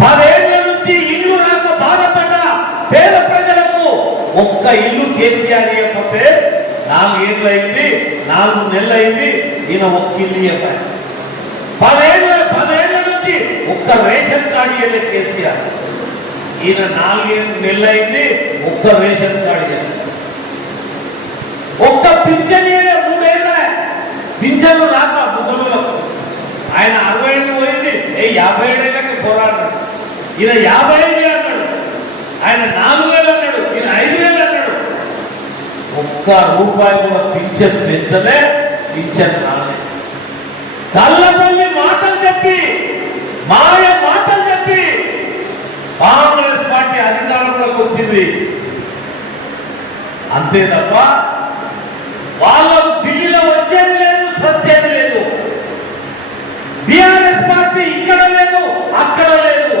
పదేళ్ళ నుంచి ఇల్లు రాక బాధపడ్డ పేద ప్రజలకు ఒక్క ఇల్లు కేసీఆర్ ఇవ్వకపోతే నాలుగేళ్ళు అయింది నాలుగు నెలలు అయింది ఈయన ఒక్క ఇల్లు ఇవ్వాలి. పదేళ్ళ పదేళ్ళ నుంచి ఒక్క రేషన్ కార్డు ఇవ్వలేదు కేసీఆర్. ఈయన నాలుగేళ్ళు నెలలు అయింది ఒక్క రేషన్ కార్డు ఇవ్వలేదు ఒక్క పింఛన్ మూడేళ్ళ పింఛను రాక ముసలులకు ఆయన అరవై ఏళ్ళు పోయింది ఏ యాభై ఏళ్ళకి పోరాడాడు ఈయన యాభై ఏళ్ళు అన్నాడు. ఆయన నాలుగు వేలు అన్నాడు ఈయన ఐదు వేలు అన్నాడు. ఒక్క రూపాయి కూడా పింఛన్ పెంచలే పింఛన్ రాలే. కళ్ళపల్లి మాటలు చెప్పి మాయ మాటలు చెప్పి కాంగ్రెస్ పార్టీ అధికారంలోకి వచ్చింది. అంతే తప్ప వాళ్ళకు ఢిల్లీలో వచ్చేది లేదు సచ్చేది లేదు. బిఆర్ఎస్ పార్టీ ఇక్కడ లేదు అక్కడ లేదు.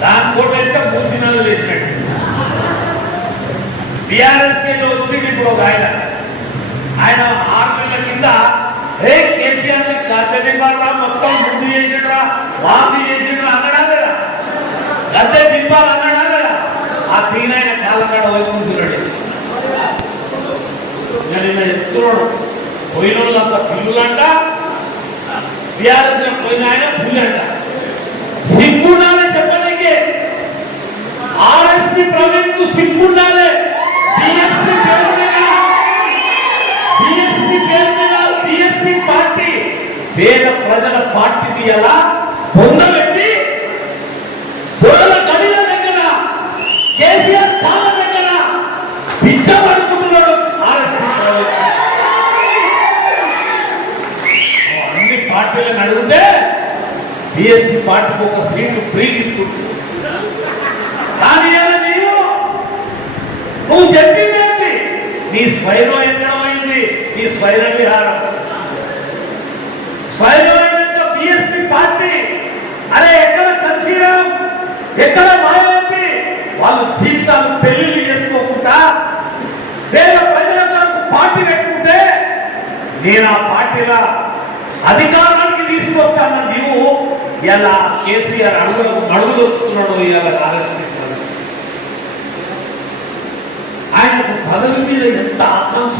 దాని కొట్టేస్తే మూసిన లేచినట్టు బిఆర్ఎస్కి వచ్చింది ఇప్పుడు ఒక ఆయన. ఆయన ఆరు నెలల కింద రే కేసీఆర్ గద్దె దింపాలా మొత్తం ముందు చేసిండ్రా వాపి చేసిండ్రా అన్నాడా కదా గద్దె దింపాలన్నాడా కదా ఆ తీనైన కూడా వైపు కూర్చున్నాడు నేను నిన్న చెప్తున్నాడు పోయిన వాళ్ళంతా పిల్లులంట బీఆర్ఎస్ పోయిన ఆయన పుల్లంట. సిగ్గుండాలే చెప్పడానికి ఆర్ఎస్పీ ప్రవీణ్కు సిగ్గుండాలే. బిఎస్పి పేరు మీద బిఎస్పి పేరు మీద బిఎస్పి పార్టీ. పేద ప్రజల పార్టీని ఎలా పొందబెట్టి అని అడిగితే బిఎస్పీ పార్టీకి ఒక సీటు ఫ్రీ తీసుకుంటుంది. కానీ నీవు? నువ్వు చెప్పింది నీ స్వయంలో ఎక్కడ నీ స్వైర విహారం. స్వయంలో అయినాక బిఎస్పీ పార్టీ. అరే ఎక్కడ కన్సీరం ఎక్కడ మాయమైంది వాళ్ళు జీవితాలు పెళ్ళిళ్ళు చేసుకోకుండా పేద ప్రజల కొరకు పార్టీ పెట్టుకుంటే నేను ఆ పార్టీలో అధికారానికి ఇలా కేసీఆర్ అడుగు దొరుకుతున్నాడు ఇవాళ కాంగ్రెస్ ఆయనకు పదవి మీద ఎంత ఆకాంక్ష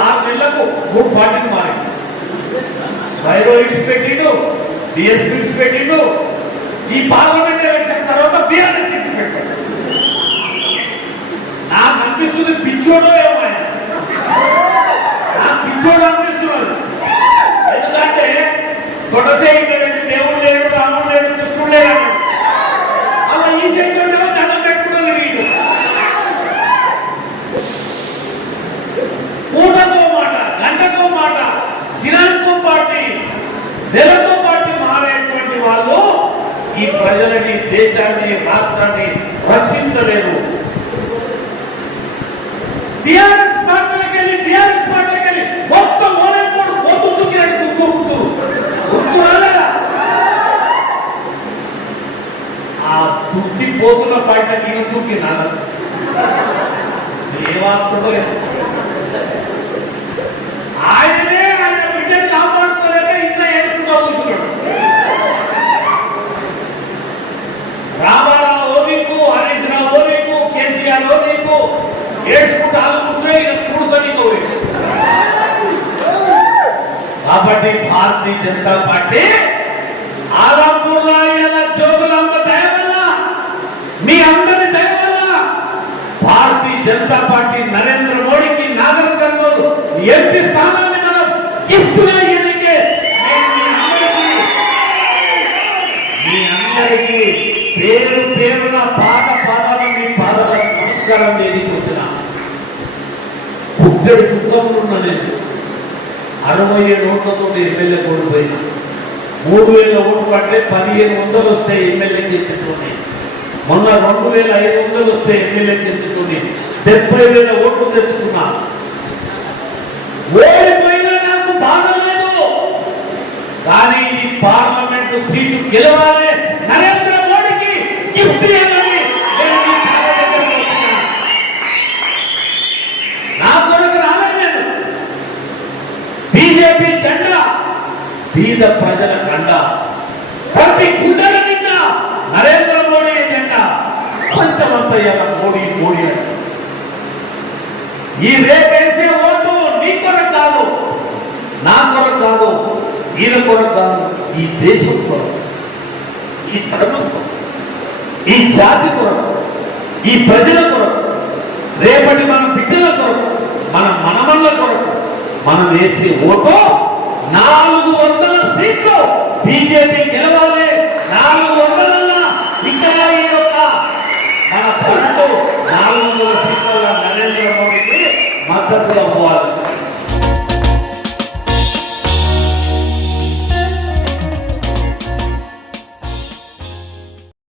ఆరు నెలలకు మూడు పార్టీలు మారి స్పైరోయిడ్స్ పెట్టిండు డిఎస్పీస్ పెట్టిండు ఈ పార్లమెంట్ ఎలక్షన్ తర్వాత బీఆర్ఎస్ పెట్టాడు నాకు అనిపిస్తుంది పిచ్చోడో ఏమాత్రమో ఆయనే ఆయన బిడ్డని కాపాడుకోలేక ఇంట్లో వేసుకుంటూ కూర్చున్నాడు రామారావు ఓదికు హరీష్ రావు ఓదికు కేసీఆర్ ఓదికు ఏడ్చుకుంటూ ఆలోచిస్తే ఈయన కూర్చొని కాబట్టి భారతీయ జనతా పార్టీ ఇలా మీ అందరి దయవల్ల భారతీయ జనతా పార్టీ నరేంద్ర మోడీకి నాగర్ కర్నూలు ఎంపీ స్థానాన్ని మనం గిఫ్ట్గా గా మీ అందరికీ పేరు పేరున పాద పాదాల మీ పాదాలకు నమస్కారం చేయడానికి వచ్చిన పుట్టడి దుఃఖంలో ఉన్న నేను అరవై ఏడు ఓట్లతో ఎమ్మెల్యే కోల్పోయినా. మూడు వేల ఓట్లు పడితే పదిహేను వందలు వస్తే ఎమ్మెల్యే గెలుచుతుంది. మొన్న రెండు వేల ఐదు వందలు వస్తే ఎమ్మెల్యే గెలుచుతుంది. డెబ్బై వేల ఓట్లు తెచ్చుకున్నా. ఓడిపోయినా నాకు బాధ లేదు. కానీ ఈ పార్లమెంటు సీటు గెలవాలి నరేంద్ర మోడీకి గిఫ్ట్ ఇవ్వాలి నా కొడుకు రాలేదు బీజేపీ జెండా బీద ప్రజల కండ ప్రతి నరేంద్ర మోడీ జెండా పంచమంతయ్య మోడీ మోడీ ఈ రేపేసే ఓటు నీ కొరకు కాదు నా కొరకు కాదు ఈయన కొరకు ఈ దేశం కొరకు ఈ తరుణం కొరకు ఈ జాతి కొరకు ఈ ప్రజల కొరకు రేపటి మన బిడ్డల కొరకు మన మనమల్ల కొరకు మనం వేసే ఓటు నాలుగు వందల సీట్లు బీజేపీ గెలవాలి. నాలుగు వందల ఇక్కడ ఈ యొక్క మన ప్రభుత్వం నాలుగు వందల సీట్ల నరేంద్ర మోడీకి మద్దతు అవ్వాలి.